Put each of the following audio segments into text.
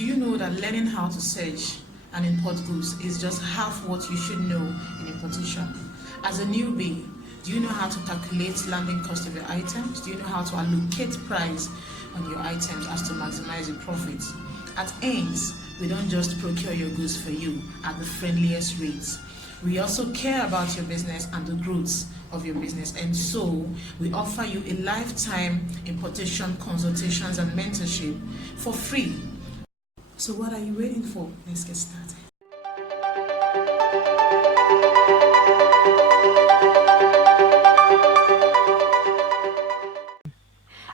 Do you know that learning how to search and import goods is just half what you should know in importation? As a newbie, do you know how to calculate landing cost of your items? Do you know how to allocate price on your items as to maximize your profits? At AENS, we don't just procure your goods for you at the friendliest rates. We also care about your business and the growth of your business, and so we offer you a lifetime importation consultations and mentorship for free. So what are you waiting for? Let's get started.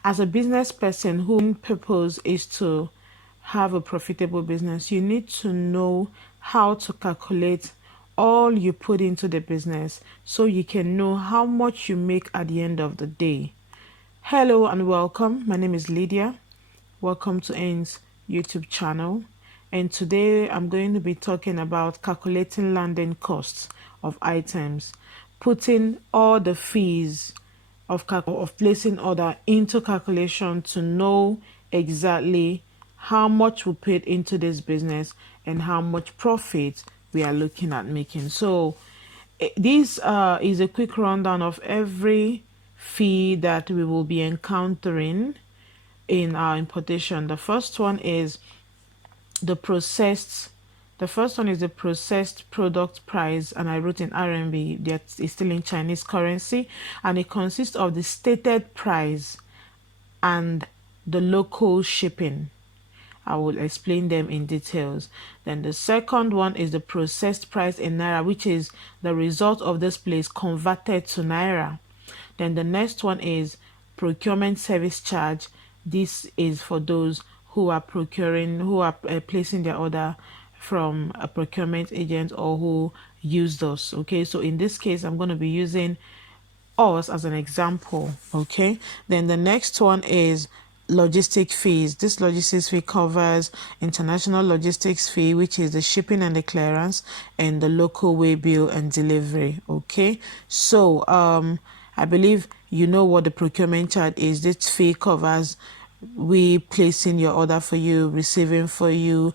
As a business person whose purpose is to have a profitable business, you need to know how to calculate all you put into the business so you can know how much you make at the end of the day. Hello and welcome. My name is Lydia. Welcome to AENS YouTube channel. And today I'm going to be talking about calculating landing costs of items, putting all the fees of placing order into calculation to know exactly how much we paid into this business and how much profit we are looking at making. So this is a quick rundown of every fee that we will be encountering in our importation. The first one is the processed product price, and I wrote in RMB, that is still in Chinese currency, and it consists of the stated price and the local shipping. I will explain them in details. Then the second one is the processed price in Naira, which is the result of this place converted to Naira. Then the next one is procurement service charge. This is for those who are placing their order from a procurement agent or who used us. Okay, so in this case, I'm going to be using us as an example. Okay, then the next one is logistic fees. This logistics fee covers international logistics fee, which is the shipping and the clearance, and the local way bill and delivery. Okay, so I believe you know what the procurement charge is. This fee covers we placing your order for you, receiving for you,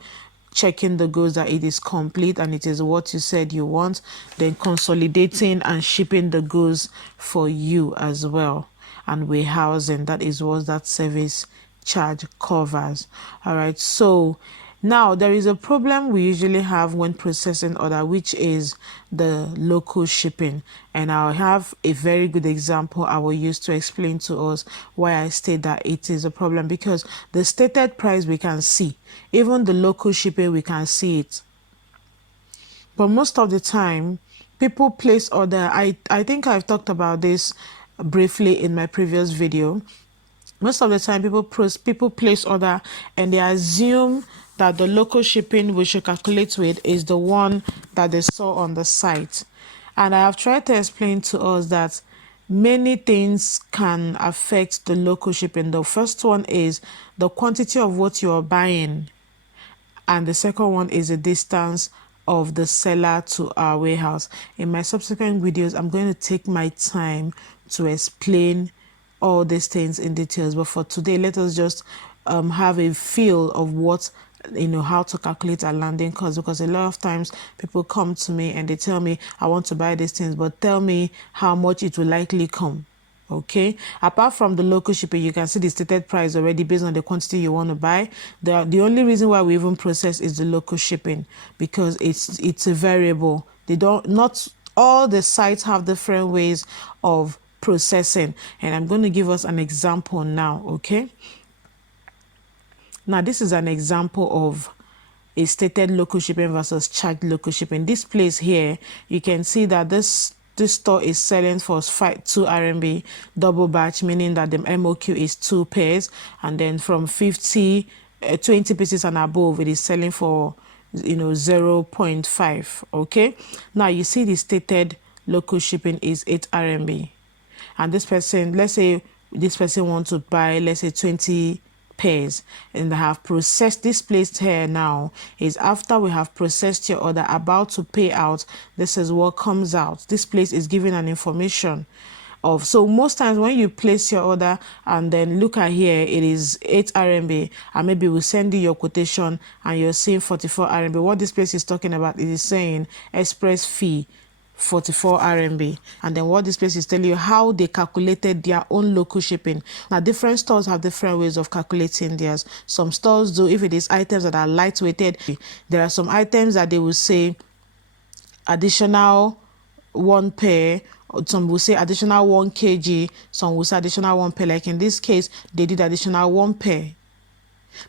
checking the goods that it is complete and it is what you said you want, then consolidating and shipping the goods for you as well, and warehousing. That is what that service charge covers. All right, so now there is a problem we usually have when processing order, which is the local shipping, and I'll have a very good example I will use to explain to us why I state that it is a problem. Because the stated price we can see, even the local shipping we can see it, but most of the time people place order. I think I've talked about this briefly in my previous video. Most of the time people place order and they assume that the local shipping we should calculate with is the one that they saw on the site. And I have tried to explain to us that many things can affect the local shipping. The first one is the quantity of what you are buying, and the second one is the distance of the seller to our warehouse. In my subsequent videos, I'm going to take my time to explain all these things in details, but for today, let us just have a feel of what, how to calculate a landing cost, because a lot of times people come to me and they tell me, I want to buy these things, but tell me how much it will likely come. Okay, apart from the local shipping, you can see the stated price already based on the quantity you want to buy. The only reason why we even process is the local shipping, because it's a variable. Not all the sites have different ways of processing, and I'm going to give us an example now. Okay, now this is an example of a stated local shipping versus charged local shipping. This place here, you can see that this store is selling for 2 RMB double batch, meaning that the MOQ is 2 pairs, and then from 20 pieces and above, it is selling for 0.5. Okay, now you see the stated local shipping is 8 RMB, and this person, let's say this person wants to buy, let's say 20 pairs, and I have processed this place here. Now is after we have processed your order, about to pay out, this is what comes out. This place is giving an information of. So most times when you place your order and then look at here, it is 8 RMB, and maybe we'll send you your quotation and you're seeing 44 RMB. What this place is talking about, it is saying express fee 44 RMB. And then what this place is telling you how they calculated their own local shipping. Now different stores have different ways of calculating theirs. Some stores do, if it is items that are lightweighted, there are some items that they will say additional 1 pair, some will say additional 1 kg, some will say additional 1 pair. Like in this case, they did additional 1 pair,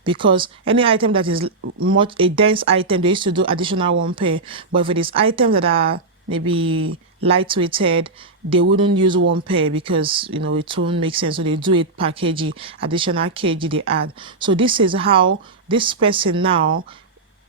because any item that is much a dense item, they used to do additional 1 pair. But if it is items that are maybe lightweighted, they wouldn't use 1 pair, because it won't make sense. So they do it per kg, additional kg they add. So this is how this person now,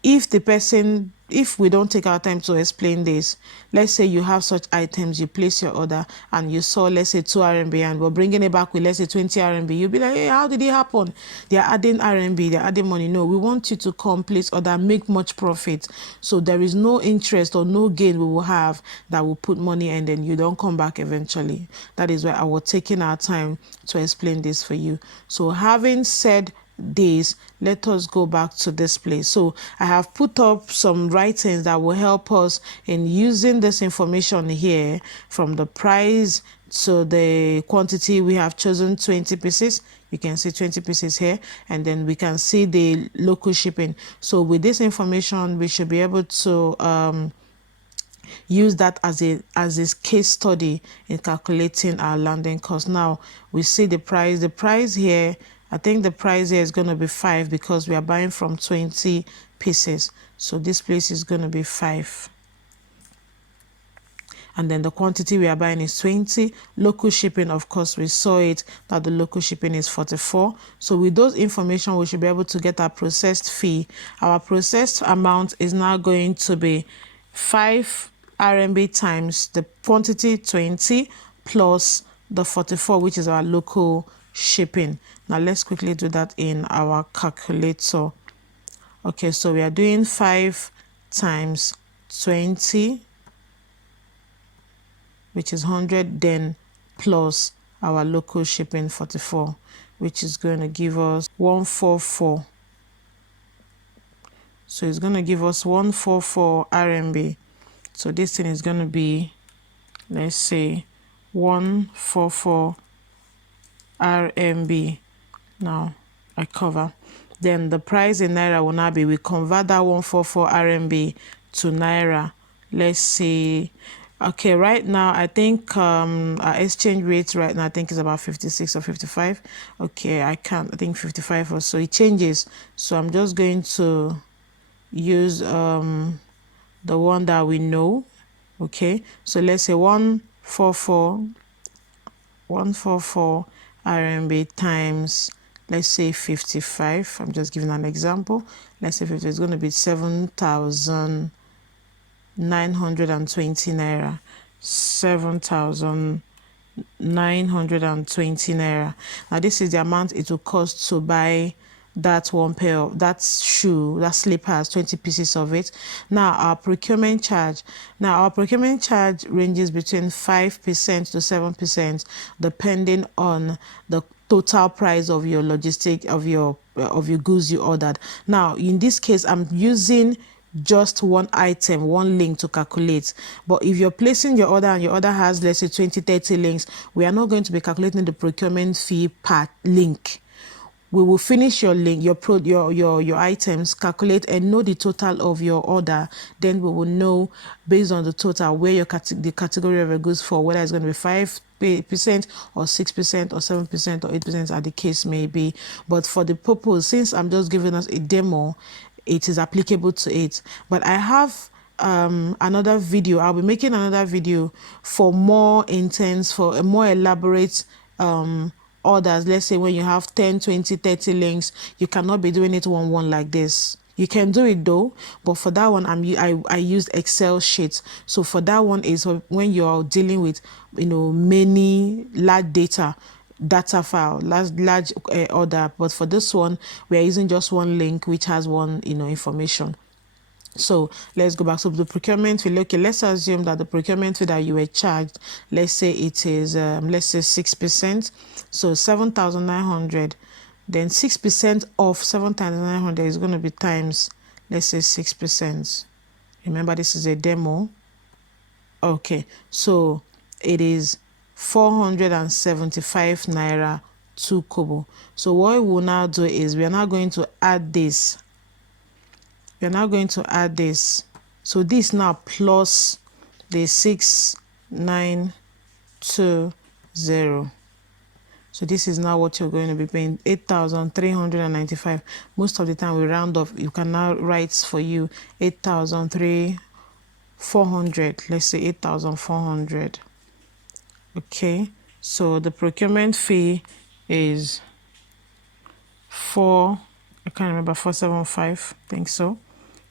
if we don't take our time to explain this, let's say you have such items, you place your order and you saw, let's say 2 RMB, and we're bringing it back with, let's say 20 RMB, you'll be like, hey, how did it happen? They're adding RMB, they're adding money. No, we want you to come place order, make much profit. So there is no interest or no gain we will have that will put money and then you don't come back eventually. That is why I was taking our time to explain this for you. So having said this, let us go back to this place. So I have put up some writings that will help us in using this information here, from the price to the quantity. We have chosen 20 pieces. You can see 20 pieces here, and then we can see the local shipping. So with this information, we should be able to use that as a case study in calculating our landing cost. Now we see the price here. I think the price here is going to be 5, because we are buying from 20 pieces. So this place is going to be 5. And then the quantity we are buying is 20. Local shipping, of course, we saw it that the local shipping is 44. So with those information, we should be able to get our processed fee. Our processed amount is now going to be 5 RMB times the quantity 20 plus the 44, which is our local shipping. Now let's quickly do that in our calculator. Okay, so we are doing 5 times 20, which is 100, then plus our local shipping 44, which is going to give us 144. So it's going to give us 144 RMB. So this thing is going to be, let's say, 144 RMB. Now I cover. Then the price in Naira will now be, we convert that 144 RMB to Naira. Let's see. Okay, right now I think our exchange rate right now I think is about 56 or 55. Okay, I think 55 or so. It changes. So I'm just going to use the one that we know. Okay, so let's say 144 RMB times, let's say 55. I'm just giving an example. Let's say 50 is going to be 7,920 Naira. 7,920 Naira. Now this is the amount it will cost to buy that 1 pair of that shoe, that slippers, 20 pieces of it. Now our procurement charge ranges between 5% to 7%, depending on the total price of your logistic of your goods you ordered. Now in this case, I'm using just one item, one link to calculate. But if you're placing your order and your order has, let's say, 20-30 links, we are not going to be calculating the procurement fee per link. We will finish your link, your items, calculate and know the total of your order. Then we will know, based on the total, where the category of your goods for, whether it's going to be 5% or 6% or 7% or 8%, as the case may be. But for the purpose, since I'm just giving us a demo, it is applicable to it. But I have another video. I'll be making another video for more intense, for a more elaborate orders. Let's say when you have 10, 20, 30 links, you cannot be doing it one like this. You can do it though, but for that one, I used Excel sheets. So for that one is when you're dealing with many large data file, large order. But for this one, we are using just one link which has one information. So let's go back. So the procurement fee, okay, let's assume that the procurement fee that you were charged, let's say it is, let's say 6%. So 7,900. Then 6% of 7,900 is going to be times, let's say 6%. Remember, this is a demo. Okay, so it is 475 naira 2 kobo. So what we will now do is we are now going to add this. We are now going to add this. So this now plus the 6920. So this is now what you're going to be paying, 8,395. Most of the time we round off. You can now write for you 8,400. Let's say 8,400. Okay, so the procurement fee is I can't remember, 475, I think so,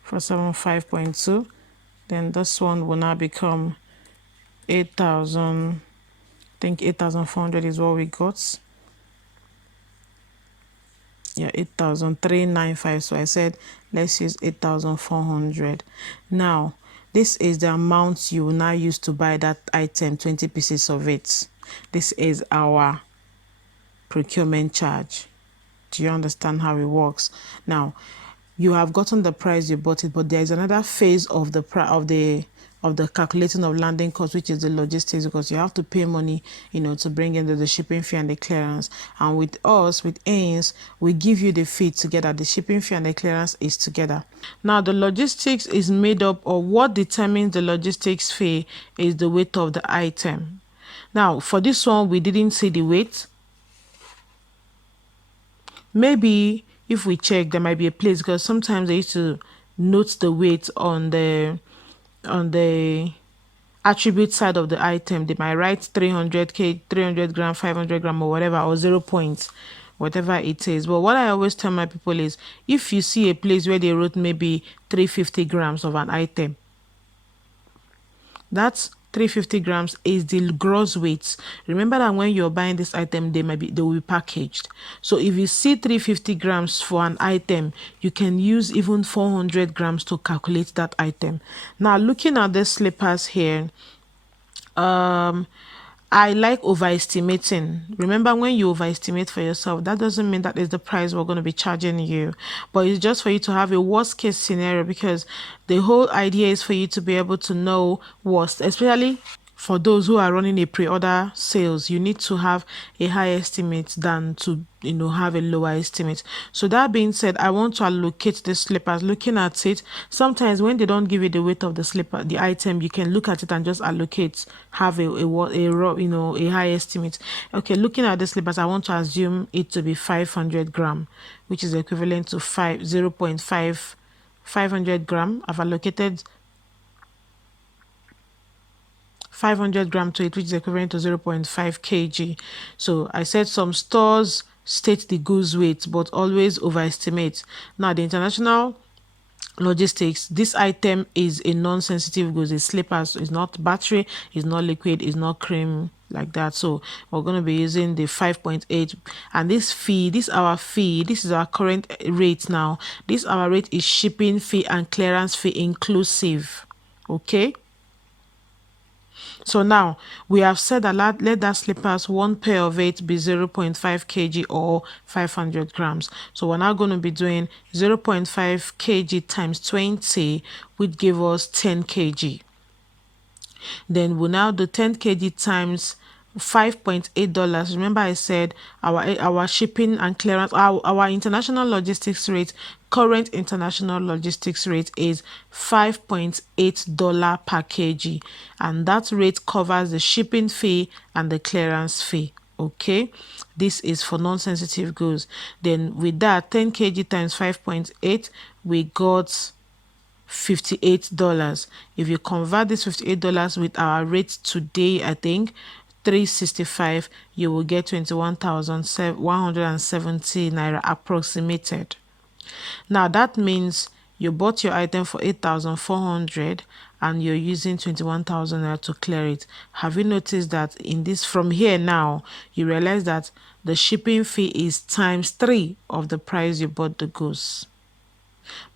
475.2. Then this one will now become 8,000, I think 8,400 is what we got. Yeah, 8,395. So I said let's use 8,400. Now this is the amount you will now use to buy that item, 20 pieces of it. This is our procurement charge. Do you understand how it works? Now you have gotten the price you bought it, but there is another phase of the calculating of landing cost, which is the logistics, because you have to pay money, to bring in the shipping fee and the clearance. And with us, with AENS, we give you the fee together. The shipping fee and the clearance is together. Now the logistics is made up of, what determines the logistics fee is the weight of the item. Now for this one, we didn't see the weight. Maybe if we check, there might be a place, because sometimes they used to note the weight on the attribute side of the item. They might write 300 gram, 500 gram, or whatever, or 0 points, whatever it is. But what I always tell my people is, if you see a place where they wrote maybe 350 grams of an item, that's 350 grams is the gross weight. Remember that when you're buying this item, they will be packaged. So if you see 350 grams for an item, you can use even 400 grams to calculate that item. Now looking at the slippers here, I like overestimating. Remember, when you overestimate for yourself, that doesn't mean that is the price we're going to be charging you, but it's just for you to have a worst case scenario, because the whole idea is for you to be able to know worst, especially for those who are running a pre-order sales. You need to have a high estimate than to have a lower estimate. So that being said, I want to allocate the slippers. Looking at it, sometimes when they don't give you the weight of the slipper, the item, you can look at it and just allocate, have a high estimate. Okay, looking at the slippers, I want to assume it to be 500 gram, which is equivalent to 500 gram. I've allocated 500 gram to it, which is equivalent to 0.5 kg. So I said some stores state the goods weight, but always overestimate. Now the international logistics, this item is a non-sensitive goods. It's slippers, it's not battery, it's not liquid, it's not cream like that. So we're going to be using the 5.8, and this is our fee. This is our current rate. Now this our rate is shipping fee and clearance fee inclusive. Okay, so now we have said that let that slippers, one pair of it, be 0.5 kg or 500 grams. So we're now going to be doing 0.5 kg times 20, which give us 10 kg. Then we'll now do 10 kg times $5.8. Remember I said our shipping and clearance, our international logistics rate, current international logistics rate is $5.8 per kg, and that rate covers the shipping fee and the clearance fee. Okay, this is for non-sensitive goods. Then with that, 10 kg times 5.8, we got $58. If you convert this $58 with our rate today, I think 365, you will get 21,170 naira approximated. Now that means you bought your item for 8,400 and you're using 21,000 naira to clear it. Have you noticed that in this, from here now, you realize that the shipping fee is times 3 of the price you bought the goods?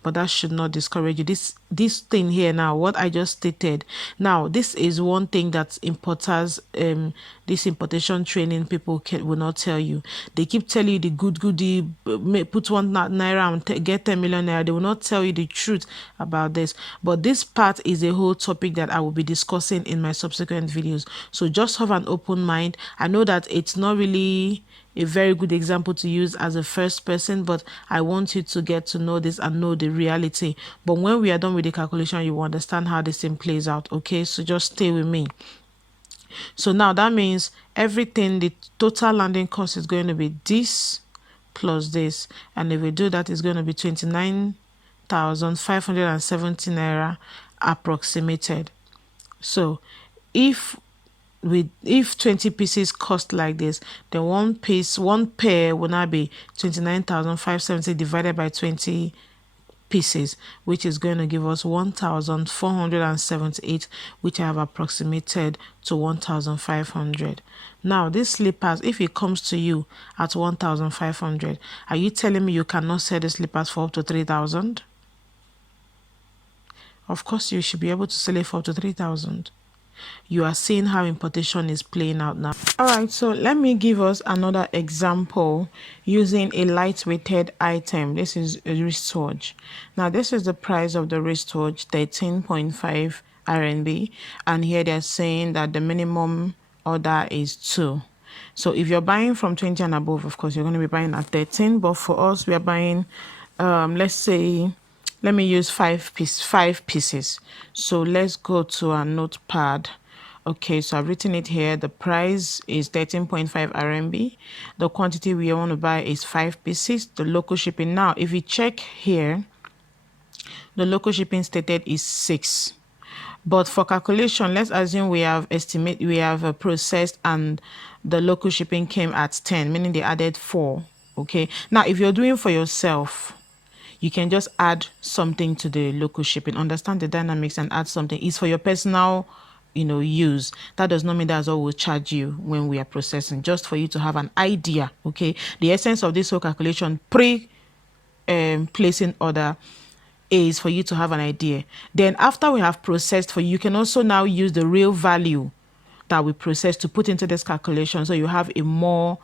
but that should not discourage you. This thing here now, what I just stated now, this is one thing that importers, this importation training people will not tell you. They keep telling you the goody, put 1 naira and get 10 million naira. They will not tell you the truth about this. But this part is a whole topic that I will be discussing in my subsequent videos, so just have an open mind. I know that it's not really a very good example to use as a first person, but I want you to get to know this and know the reality. But when we are done with the calculation, you will understand how this thing plays out. Okay, so just stay with me. So now that means everything, the total landing cost is going to be this plus this, and if we do that, it's going to be 29,570 naira approximated. So if 20 pieces cost like this, then one pair will now be 29,570 divided by 20 pieces, which is going to give us 1,478, which I have approximated to 1,500. Now these slippers, if it comes to you at 1,500, are you telling me you cannot sell the slippers for up to 3,000? Of course you should be able to sell it for up to 3,000. You are seeing how importation is playing out now. All right, so let me give us another example using a lightweighted item. This is a wristwatch. Now this is the price of the wristwatch, 13.5 RMB, and here they're saying that the minimum order is 2. So if you're buying from 20 and above, of course you're going to be buying at 13, but for us we are buying let's say, let me use 5 pieces. So let's go to our notepad. Okay, so I've written it here. The price is 13.5 RMB. The quantity we want to buy is 5 pieces. The local shipping, now if you check here, the local shipping stated is 6. But for calculation, let's assume we have processed and the local shipping came at 10, meaning they added 4. Okay, now if you're doing for yourself, you can just add something to the local shipping, understand the dynamics and add something. It's for your personal, use. That does not mean that's all we'll charge you when we are processing, just for you to have an idea. Okay, the essence of this whole calculation placing order is for you to have an idea. Then after we have processed for you, you can also now use the real value that we process to put into this calculation, so you have a more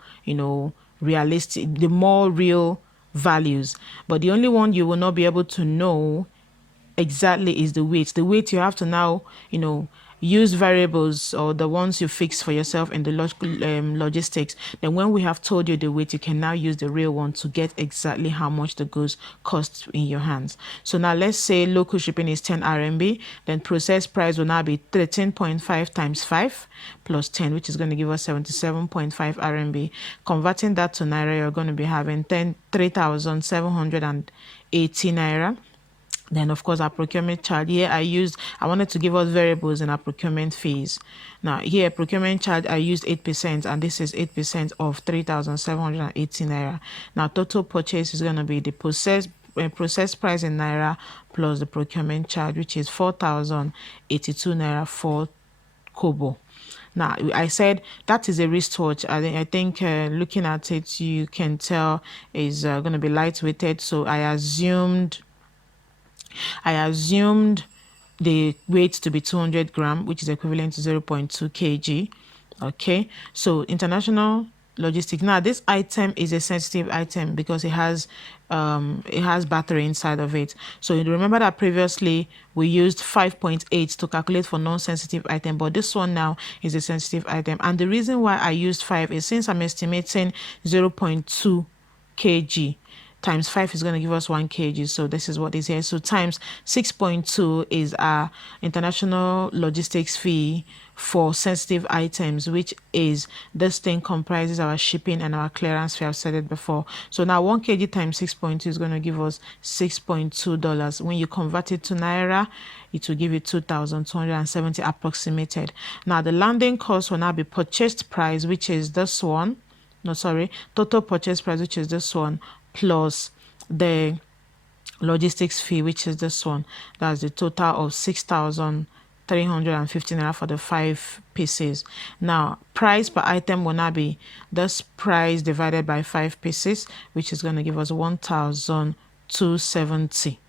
realistic, the more real values. But the only one you will not be able to know exactly is the weight. The weight you have to now use variables, or the ones you fix for yourself in the logistics. Then when we have told you the weight, you can now use the real one to get exactly how much the goods cost in your hands. So now let's say local shipping is 10 RMB, then process price will now be 13.5 times 5 plus 10, which is going to give us 77.5 RMB. Converting that to naira, you're going to be having 3,780 naira. Then of course our procurement charge, here I wanted to give us variables in our procurement fees. Now here procurement charge, I used 8%, and this is 8% of 3,780 naira. Now total purchase is going to be the process price in naira plus the procurement charge, which is 4,082 naira for kobo. Now I said that is a wristwatch. I think looking at it, you can tell is going to be lightweighted. So I assumed the weight to be 200 gram, which is equivalent to 0.2 kg. Okay, so international logistics. Now this item is a sensitive item because it has battery inside of it. So you remember that previously we used 5.8 to calculate for non-sensitive item, but this one now is a sensitive item. And the reason why I used 5 is since I'm estimating 0.2 kg times 5 is going to give us 1 kg. So this is what is here. So times 6.2 is our international logistics fee for sensitive items, which is this thing comprises our shipping and our clearance fee. I've said it before. So now 1 kg times 6.2 is going to give us $6.2. When you convert it to naira, it will give you 2,270 approximated. Now the landing cost will now be purchased price, which is this one. Total purchase price, which is this one, plus the logistics fee, which is this one. That's the total of 6,350 naira for the 5 pieces. Now price per item will now be this price divided by 5 pieces, which is going to give us 1,200 270.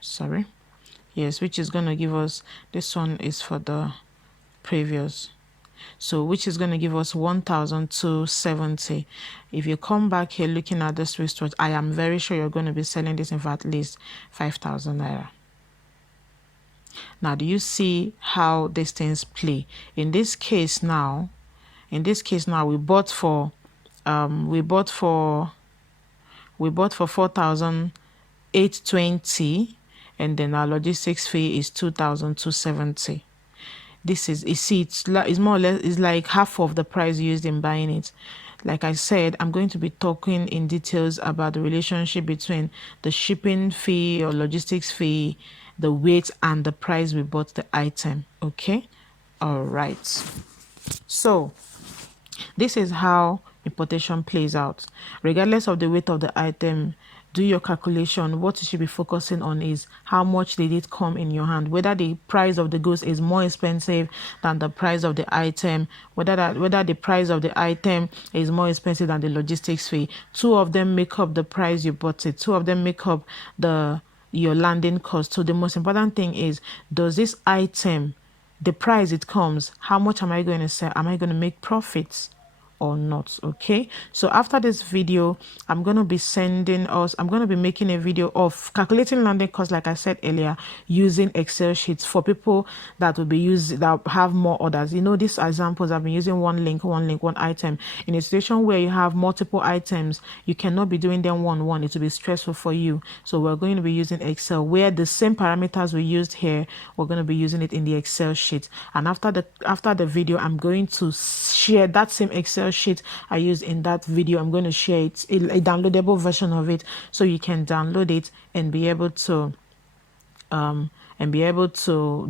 Sorry. Yes, which is going to give us, this one is for the previous. So which is going to give us 1,270. If you come back here looking at this wristwatch, I am very sure you're going to be selling this in for at least 5,000 naira. Now, do you see how these things play? In this case now, we bought for 4,820, and then our logistics fee is 2,270. This is, you see, it's more or less, it's like half of the price used in buying it. Like I said, I'm going to be talking in details about the relationship between the shipping fee or logistics fee, the weight, and the price we bought the item. Okay, all right. So this is how importation plays out. Regardless of the weight of the item, do your calculation. What you should be focusing on is how much did it come in your hand, whether the price of the goods is more expensive than the price of the item, whether the price of the item is more expensive than the logistics fee. Two of them make up the price you bought it. Two of them make up your landing cost. So the most important thing is, does this item, the price it comes, how much am I going to sell? Am I going to make profits or not? Okay, so after this video, I'm going to be making a video of calculating landing cost, like I said earlier, using Excel sheets for people that will be that have more orders. You know, these examples, I've been using one item. In a situation where you have multiple items, you cannot be doing them one. It will be stressful for you. So we're going to be using Excel, where the same parameters we used here, we're going to be using it in the Excel sheet. And after the video, I'm going to share that same Excel sheet I used in that video. I'm going to share it, a downloadable version of it, so you can download it and be able to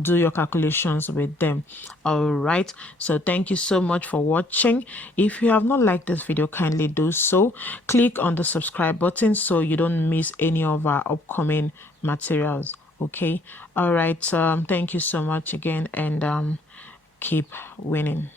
do your calculations with them. All right, so thank you so much for watching. If you have not liked this video, kindly do so. Click on the subscribe button so you don't miss any of our upcoming materials. Okay, all right, thank you so much again, and keep winning.